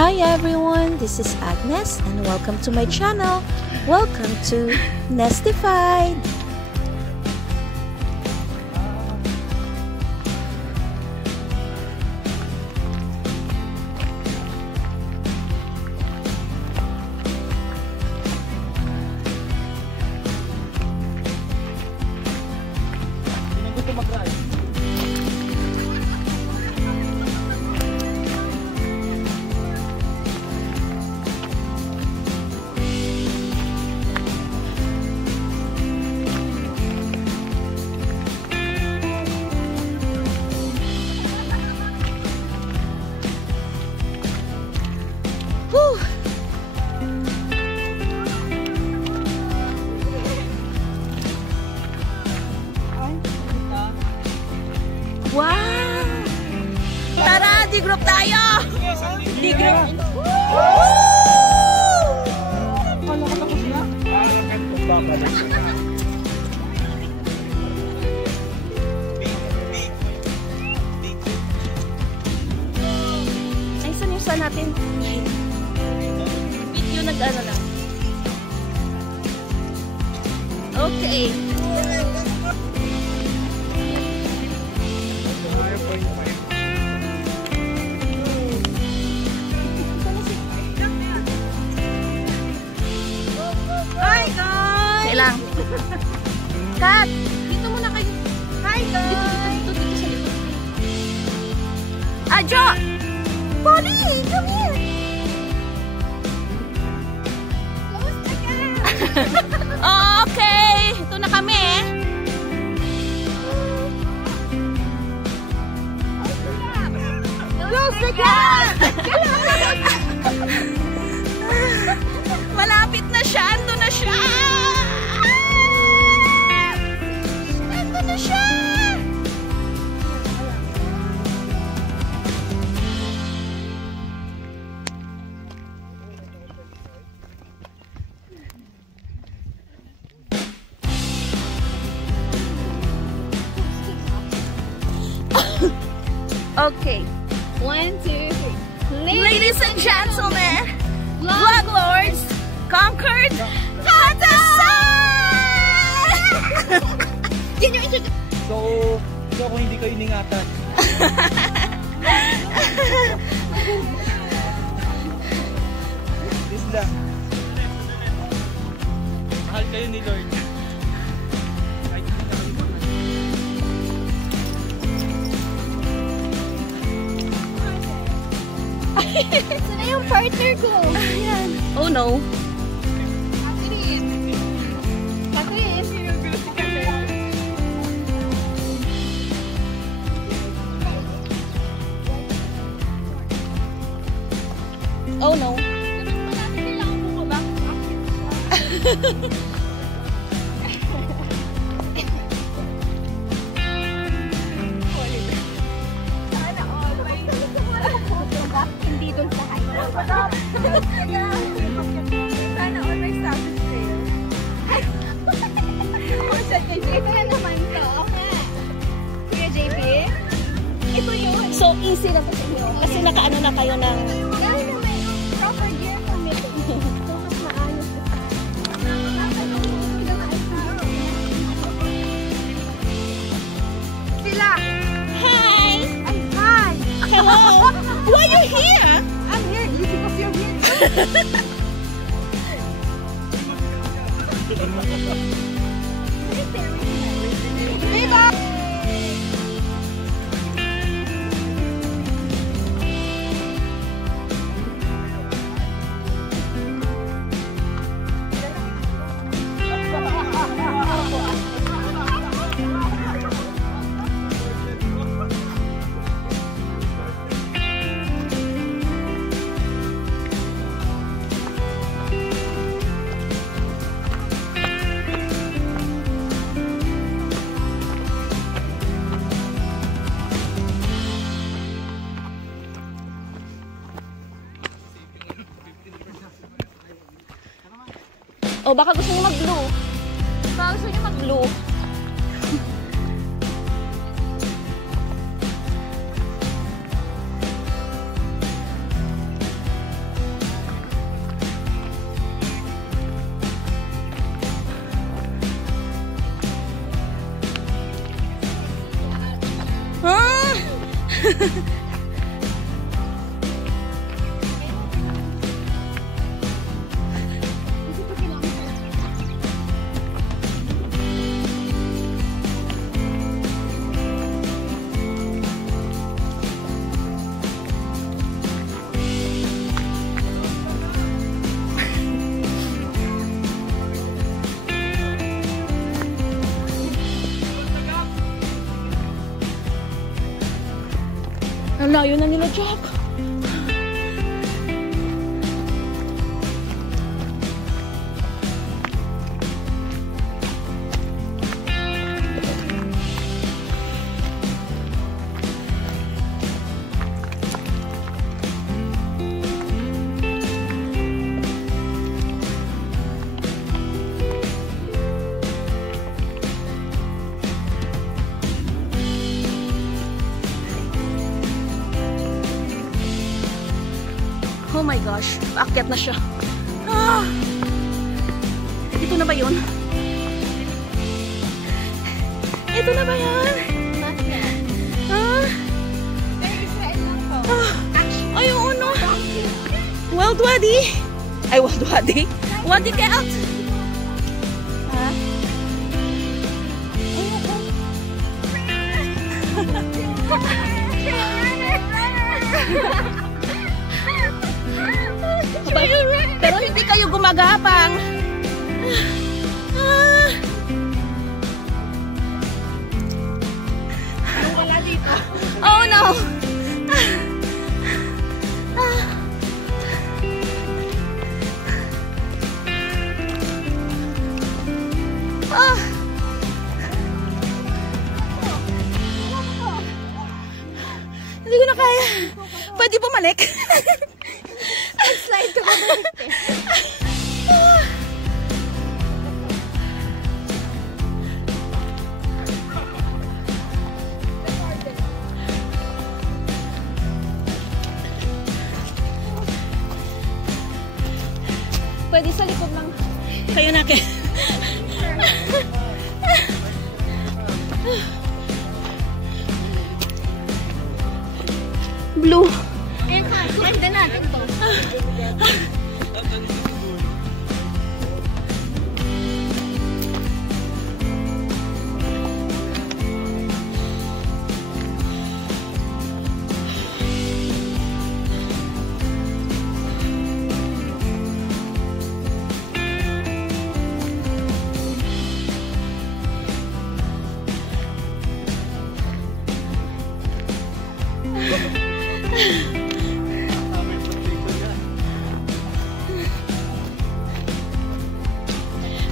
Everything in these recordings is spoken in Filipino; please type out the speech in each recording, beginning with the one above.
Hi everyone, this is Agnes and welcome to my channel. Welcome to Nestified. Wow! Tara, di-group tayo! Di-group! Ay, saan yung saan natin? Video nag-ano lang. Okay. Lang. Kat, dito muna kayo. Hi guys. Dito sa likod. Ajo! Bonnie, come here. Close the gap. Okay, ito na kami. Close the gap. Malapit na siya, ando na siya. Okay. 1, 2, 3. Ladies and gentlemen, Vlog Lords conquered Hatasan! Yun yung intro. So kung hindi kayo iningatan. This lang. Mahal kayo ni Lord. Sana yung partner ko. Ayan. Oh no. Oh no. Hindi dun sa high. Sana all my stuff is real. Kaya naman to. Kuya JP? Ito yun. So easy na po sa inyo. Kasi nakaano na kayo ng... Yan na may proper gear kami. So mas maayos. Sila! Hi! Ay, hi! Hello! Why are you here? I'm here because you're here. Viva! O baka gusto niyo mag-blue. Baka gusto niyo mag-blue. Ang layo na nila, Jack. Oh my gosh, paakyat na siya. Ah! Ito na ba yun? Ito na ba yan? Ah? Ah! Ay, oo, no. Wild Wadi. Ay, Wild Wadi. Wadi Cat. Ha? Pero hindi kayo gumagapang. Anong wala dito? Oh no. Hindi ko na kaya. Pwede bumalik. Slide ka ba balik eh? Pwede sa likod lang. Kayo na kayo. Blue. Ganda natin to.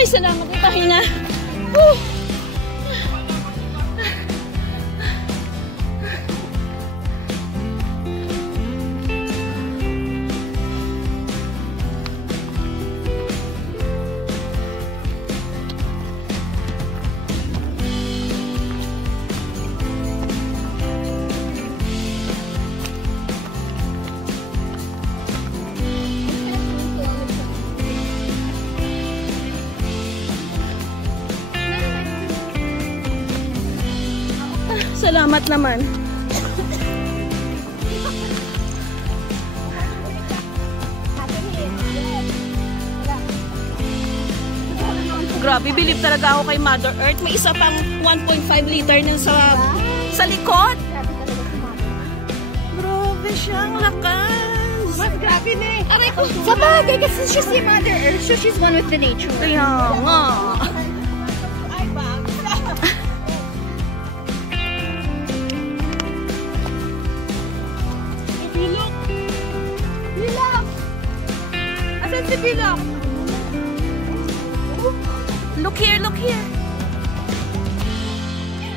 Ay, salamat na pahinga. Woo! Salamat naman. Grabe, believe talaga ako kay Mother Earth. May isa pang 1.5 liter na sa likod. Grabe siyang lakas. Mas grabe na eh. Aray ko. Sabagay, kasi she's si Mother Earth, so she's one with the nature. Kaya nga. Ay, bag. Bilok. Bilok. Asan si Bilok? Look here, look here.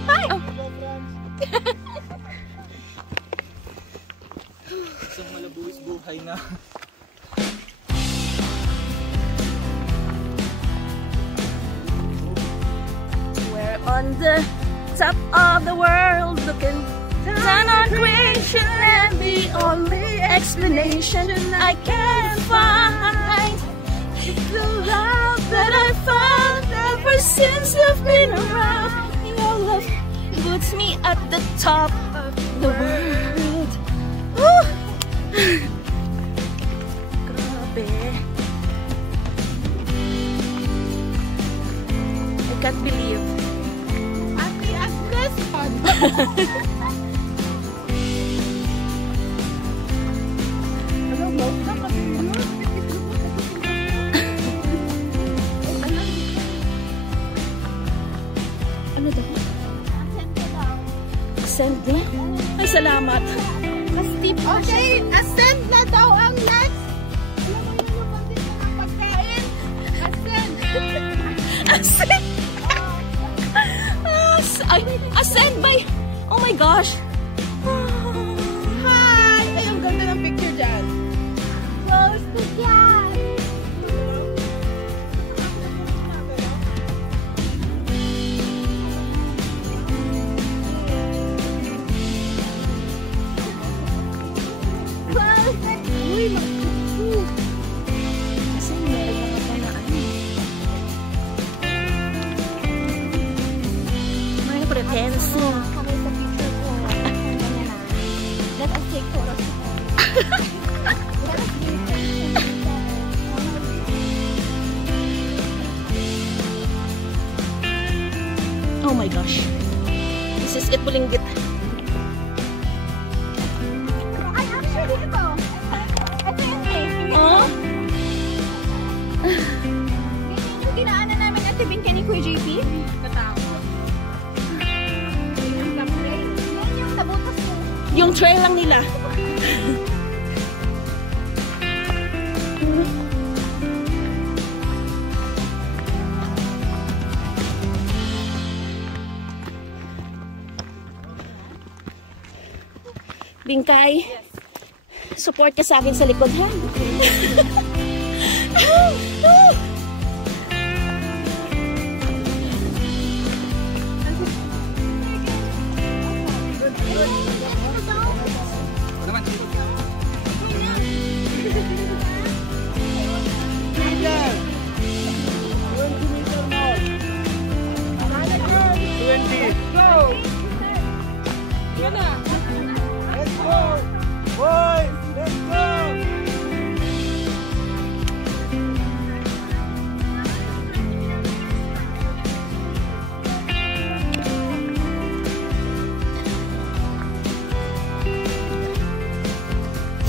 Hi. Oh. Isang malabuwis buhay na. We're on the top of the world, looking down on creation, and the only explanation I can find is the love that I found ever since you've been around. Your love puts me at the top of the world. Woo! Grabe. I can't believe. Ate Agnes Pond. Ano mo? Ano daw? Send na? Ay, salamat. Steve, okay, ascend na daw ang next. Alam mo yung lumabit na ng pagkain? Ascend. Ascend! Ay, ascend by... Oh my gosh! Hi! Ay, ang ganda ng picture dyan. Close to God. Uy, magkuku. Kasi meron mga panaan. May pretenso. Kami sa picture ko. Let us take photos. Let us do Oh my gosh. This is it, Bulinggit. Ay, actually, ito. Ito yun eh. Oh? Ganyan yung dinaanan namin at tibin ka ni Kuya JP. Katao. Yan yung nabutas ko. Yung trail lang nila. Bingkay, support ka sa akin sa likod, ha?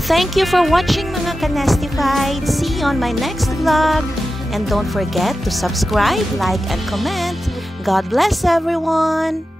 Thank you for watching, mga Kanastified. See you on my next vlog. And don't forget to subscribe, like, and comment. God bless everyone!